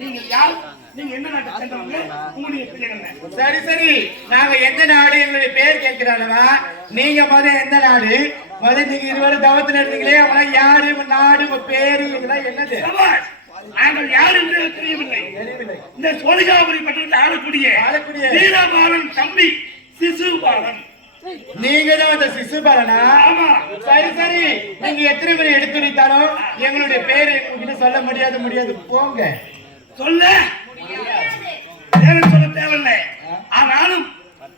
நீங்கள் யார்? நீங்க என்ன நாட்டை சேர்ந்தவங்க? உங்களுடைய பெயர் என்ன? சரி சரி, நாங்க எந்த நாடு எங்களுடைய பேர் கேட்கிறாளவா? நீங்க எந்த நாடு? நீங்க இருவரும் தவத்துல இருந்தீங்களே, அவனா யாரு? நாடு, பேரு, இதெல்லாம் என்னது? நாங்கள் யார் என்று தெரியவில்லை. இந்த சோழிகாபுரி பட்டணத்தில் ஆளக்கூடிய வீரபாலன் தம்பி சிசுபாலன். நீங்க தான் அந்த சிசுபாலனா? ஆமா. சரி சரி, நீங்க எத்தனை பேர் எடுத்துரைத்தாலும் எங்களுடைய பேரு உங்ககிட்ட சொல்ல முடியாது. போங்க. சொல்ல சொல்ல தேவையில்லை. ஆனாலும்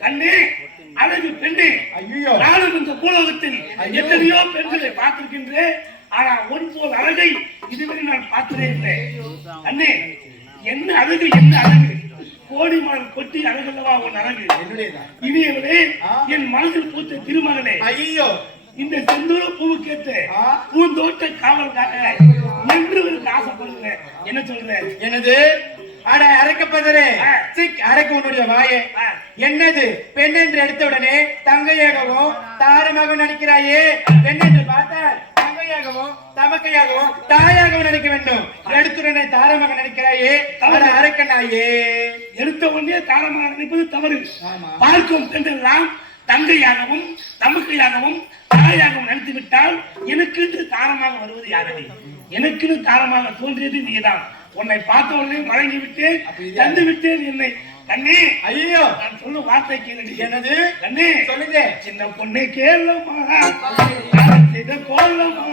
கண்ணே, அழகு பெண்ணே, ஐயோ, நானும் இந்த பூலோகத்தில் எத்தனையோ பெண்களை பார்த்திருக்கின்றேன். ஆனா ஒன் போல் அழகை இதுவரை நான் பார்த்ததே இல்லை. அண்ணே, என்ன அழகு, என்ன அழகு! கோடி மலர் கொட்டி அழகல்லவா உன் அழகு. இனியவனே, என் மனதில் பூத்த திருமகளே, ஐயோ, இந்த செந்தூர பூவுக்கேற்ற பூந்தோட்ட காவல்காக என்று ஆசைப்படுங்க. என்ன சொல்ற? என்னது? அட அரைக்கப்பதரே, அரைக்க உன்னுடைய வாயே. என்னது பெண் என்று எடுத்த உடனே தங்கையாகவும் தாரமாகவும் நினைக்கிறாயே? பெண் என்று பார்த்தால் தங்கையாகவும் தமக்கையாகவும் தாயாகவும் நினைக்க வேண்டும். எடுத்துடனே தாரமாக நினைக்கிறாயே, அவரை அரைக்கனாயே. எடுத்த உடனே தாரமாக நினைப்பது தவறு. பார்க்கும் பெண்ணெல்லாம் தங்கையாகவும் தமக்கையாகவும் தாயாகவும் நினைத்து விட்டால் எனக்கு தாரமாக வருவது யாரடி? எனக்கு தாரமாக தோன்றியது நீதான். உன்னை பார்த்த உடனே மயங்கி விட்டேன், தந்து விட்டேன் என்னை. கண்ணே, ஐயோ, நான் சொல்லும் வார்த்தை கேளு. என்னது? கண்ணே, சொல்லுங்க. சின்ன பொண்ணை கேளமா, செய்த கோலமா,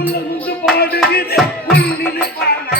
உள்ள முந்து பாடுகிறது உன்னிலே பாடா.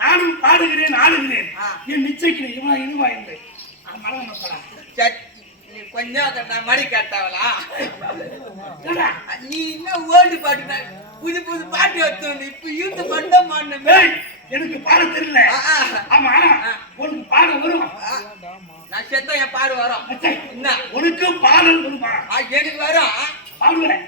நானும் பாடுகிறேன், ஆடுகிறேன். என் நிச்சயிக்கு இதுவா இல்லை. கொஞ்சம் மடி கட்டவளா நீ என்ன ஓடி பாட்டு புது புது பாட்டு எடுத்து இப்ப யூத்து பண்ண மாட்டேன். எனக்கு பாட தெரியல. ஆமா, உனக்கு பாட வரும். நான் செத்த என் பாடு வரும். என்ன உனக்கு பாடல் வருமா? எனக்கு வரும். பாடுவேன்.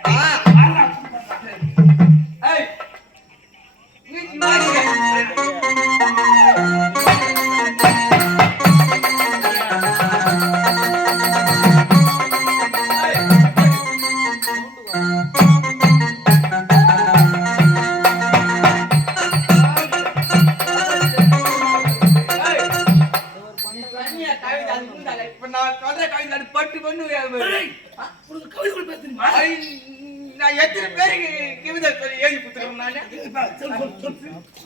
நான் எத்தனை பேருக்கு கவிதை சொல்லி எழுதி கொடுத்துருக்கேன் நானு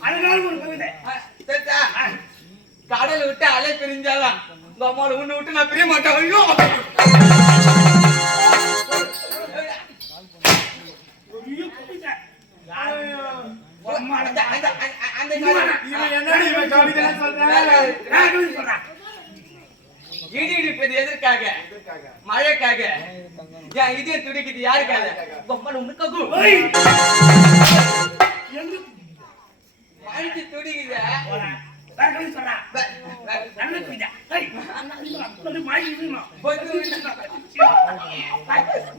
அதனால ஒரு கவிதை சரிதா? கடலை விட்டு அலை பிரிஞ்சாலாம் உங்க அம்மாவை உன்னை விட்டு நான் பிரிய மாட்டேன். ஐயோ ஐயோ, கவிதை. அந்த இவன் என்னடி இவன் கவிதைலாம் சொல்றான்? நான் கவிதை சொல்றேன். இடி இடிப்பது எதற்காக? மழைக்காக. ஏன் இதயம் துடிக்குது யாருக்காக? பொம்மன் உனக்காக. ஓய், எங்க மழைக்கு துடிக்குது. வேற கவிதை சொல்றேன். நல்ல கவிதை. ஏய், அது மாறி இருக்கணும்.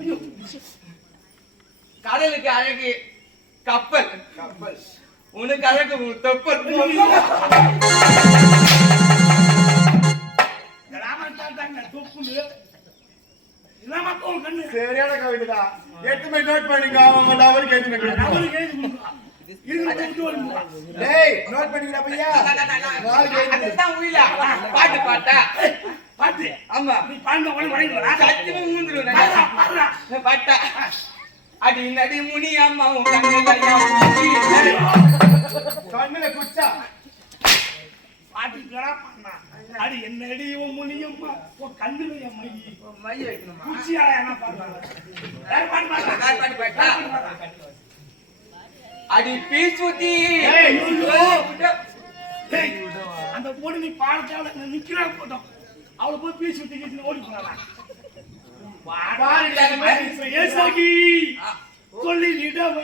ஐயோ, கடலுக்கு அழகு கப்பல், உனக்கு அழகு தொப்பல். சரியான கவிதைதான். 8 மணி நோட் பண்ணிக்கோ, அவங்க அவருக்கு எழுதி வைக்கணும். டேய், நோட் பண்ணிக்கடா பையா. அதுதான் உயில பாட்டு பாட்டா பாட்டு. ஆமா நீ பாண்ட உடனே வரைங்களா? சத்தியமா ஊந்துருவேன் பாட்டா. அடி நடி முனி அம்மா உன் கண்ணுல குச்சா பாட்டுக்கடா பண்ணா. அடி என்னடி உன் முனியம்மா உன் கண்ணுல என் மையி மைய வைக்கணுமா? குச்சியால என்ன பாடுறாங்க? வேற பாட்டு பாடுறா. பாட்டு பாட்டா. அடி பீசுதி. ஏய், அந்த பொண்ணு நீ பாடத்தால நிக்கிறா போட்டோம். அவளை போய் பீச்சு விட்டு ஓடி போறான். சொல்லிடவ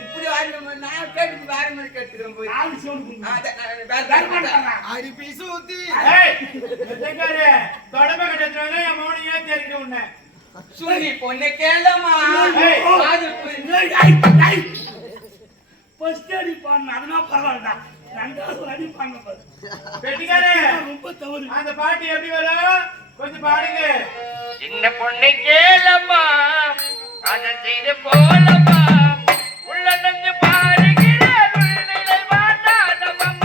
இப்படி ஆடுமா? நான் கேட்டு வேற மாதிரி கேட்டுக்கிறேன் போய். நாலு சோடு அடி பீசுதி. தொடம்ப கட்டத்துல என் மௌனியே தெரிஞ்ச உன்னை சுனி பொண்ணு கேளமா. ஃபர்ஸ்ட் அடி பாடுன அதனா பரவாயில்லடா. ரெண்டாவது அடி பாடுன பாரு. பெட்டிக்காரே, ரொம்ப தவறு. அந்த பாட்டு எப்படி வரும்? கொஞ்சம் பாடுங்க. சின்ன பொண்ணை கேளம்மா, அதை செய்து போலம்மா, உள்ள நஞ்சு பாருகிற உள்நிலை வாட்டாதவம்.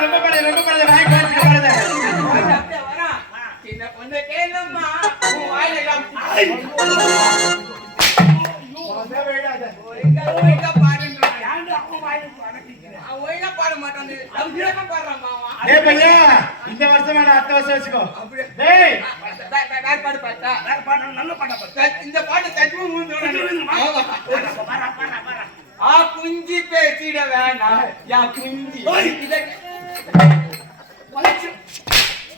ரொம்ப பாடுது வாங்கி பாடுது. அப்படியே வரா. சின்ன பொண்ணு கேளம்மா, உன் வாயில ஒழுங்கா பாடுன்றான். ஏன்டா அவன் வாயில அடக்கிக்கிறேன்? அவன் ஒழுங்கா பாட மாட்டான். அப்படியே பாடுறான் மாமா. ஏய் பையா, இந்த வருஷம் வேணா அடுத்த வருஷம் வச்சுக்கோ. அப்படியே டேய், வேற பாடு பாட்டா. வேற பாட்டு நல்ல பாட்டா பாரு. இந்த பாட்டு சத்தியமா மூந்துடும். பாரா பாரா பாரா. ஆ குஞ்சி பேசிட வேணாம் யா குஞ்சி. ஓய். இத வளைச்சு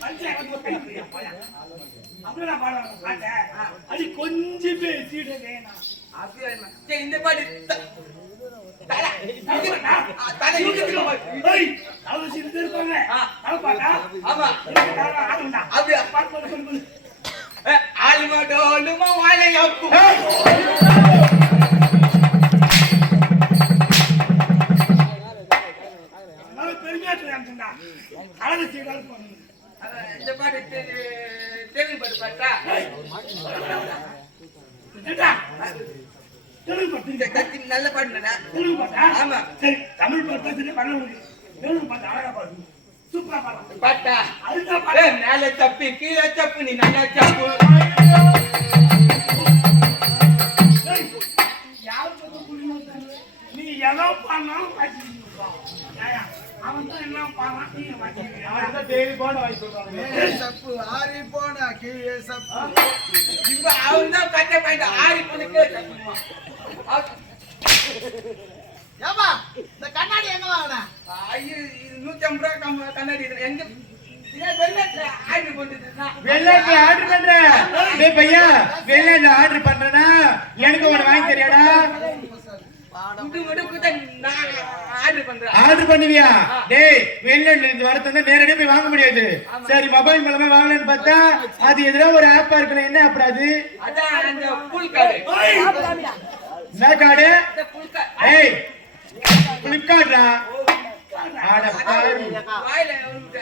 வளைச்சு எனக்கு தெரியுது போயா. அப்படியே நான் பாடுறேன் பாட்ட. அடி கொஞ்சம் பேசிட வேணாம். அப்படியே சரி இந்த பாட்டு தலை தலை ஏய், அவங்க சிரிச்சு இருப்பாங்க. நல்ல பாட்டா? ஆமா ஆடுண்டா. அப்படியே பாட்டு பாடு சொல்லு. ஆளுமா டோலுமா வாழை அப்பு. நல்ல பெருமையா சொல்றாங்கடா. அழகு சீடால போங்க. இந்த பாட்டு தெலுங்கு பாட்டு பாட்டா. ஏண்டா? தெலுங்கு பாட்டு இந்த கத்தி நல்ல பாட்டுடா. தெலுங்கு பாட்டா? ஆமா. சரி, தமிழ் பாட்டு பேசிட்டு பண்ண முடியும். தெலுங்கு பாட்டு அழகா பாடு. சூப்பரா பாடு. பாட்டா அதுதான் பாடு. மேல தப்பி கீழே தப்பு நீ நல்லா தப்பு. ஏய், யார் சொல்ல புரியும்? நீ எதோ பண்ணாலும் வாசிக்கிட்டு ஏயா, அவன் தான் என்ன பண்ணான் நீங்க வாசிக்கிறீங்க. அடுத்த டெய்லி போன வாங்கி சொல்றாங்க. சப்பு ஆறி போனா கீழே சப்பு. இப்ப அவன் தான் கட்ட பாயிண்ட் ஆறி போன கீழே சப்புமா. ஏமா இந்த கண்ணாடி எங்க வாங்கின? ஐயோ 150 ரூபாய் கண்ணாடி எங்க வெளிநாட்டுல ஆர்டர் பண்ணிட்டு வெளிநாட்டுல ஆர்டர் பண்ற? டேய் பையா, வெளிநாட்டுல ஆர்டர் பண்றனா எனக்கு ஒன்னு வாங்கி தரியாடா? ஆர்டர் பண்ணுவியா? டேய், வெளிநாட்டுல இருந்து வரதுன்னா நேரடியா போய் வாங்க முடியாது. சரி, மொபைல் மூலமா வாங்கலாம்னு பார்த்தா அது எதிரா ஒரு ஆப்பா இருக்கணும். என்ன ஆப் அது? அதான் அந்த புல் கார்டு. என்ன கார்டு? அந்த புல் கார்டு. ஏய், பிளிப்கார்ட்ரா. ஆட பாரு. வாயில வந்து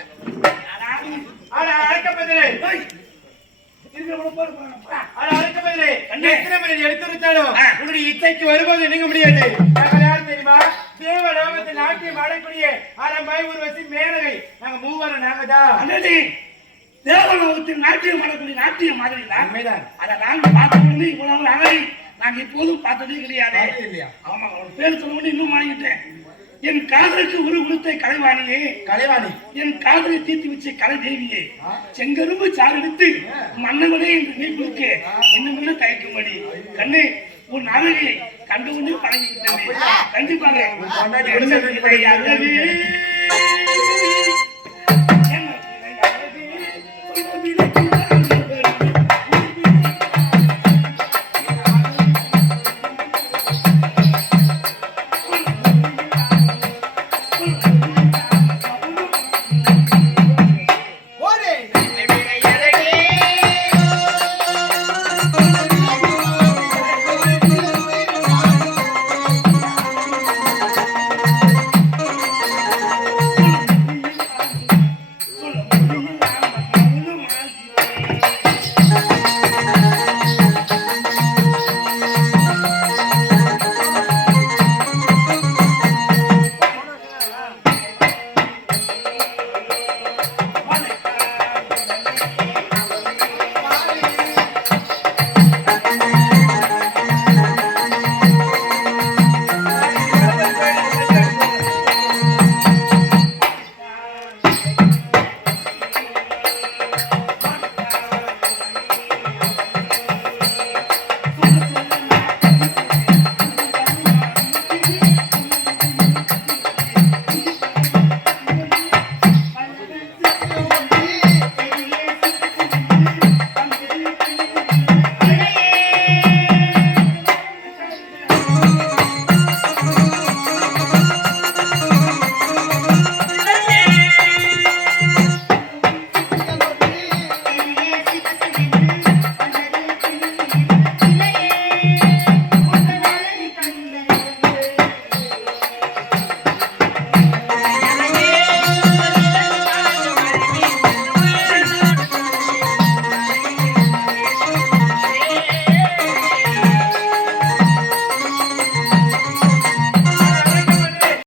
ஆட அடக்கப்பதே. ஏய், இருக்கிறவன போடு போறானப்பா. ஆட அடக்கப்பதே. எத்தனை மணி எடுத்து வச்சாலும் உங்களுடைய இச்சைக்கு வரும்போது நீங்க முடியாது. நாங்க யார் தெரியுமா? தேவலோகத்தில் நாட்டியம் ஆடக்கூடிய ஆரம்பாய் ஊர்வசி மேனகை. நாங்க மூவரும் நாங்க தான். அண்ணாடி, தேவலோகத்தில் நாட்டியம் ஆடக்கூடிய நாட்டிய மாதிரி தான் உண்மைதான். அதை நாங்க பார்த்த உடனே இவ்வளவு அழகை நாங்க இப்போதும் பார்த்ததே கிடையாது. பார்த்தது இல்லையா? ஆமா, அவன் பேர் சொன்ன உடனே இன்னும் மாறிக்கிட்டேன். என் காதலுக்கு ஒரு குணத்தை கலைவாணியே, கலைவாணி, என் காதலை தீர்த்து வச்ச கலை தேவியே, செங்கரும்பு சாறு எடுத்து மன்னவனே என்று நீ குளிக்க இன்னும் தயக்கும்படி கண்ணே உன் அழகை கண்டு கொண்டு பழகிவிட்டேன். கண்டிப்பாக கொண்டாடி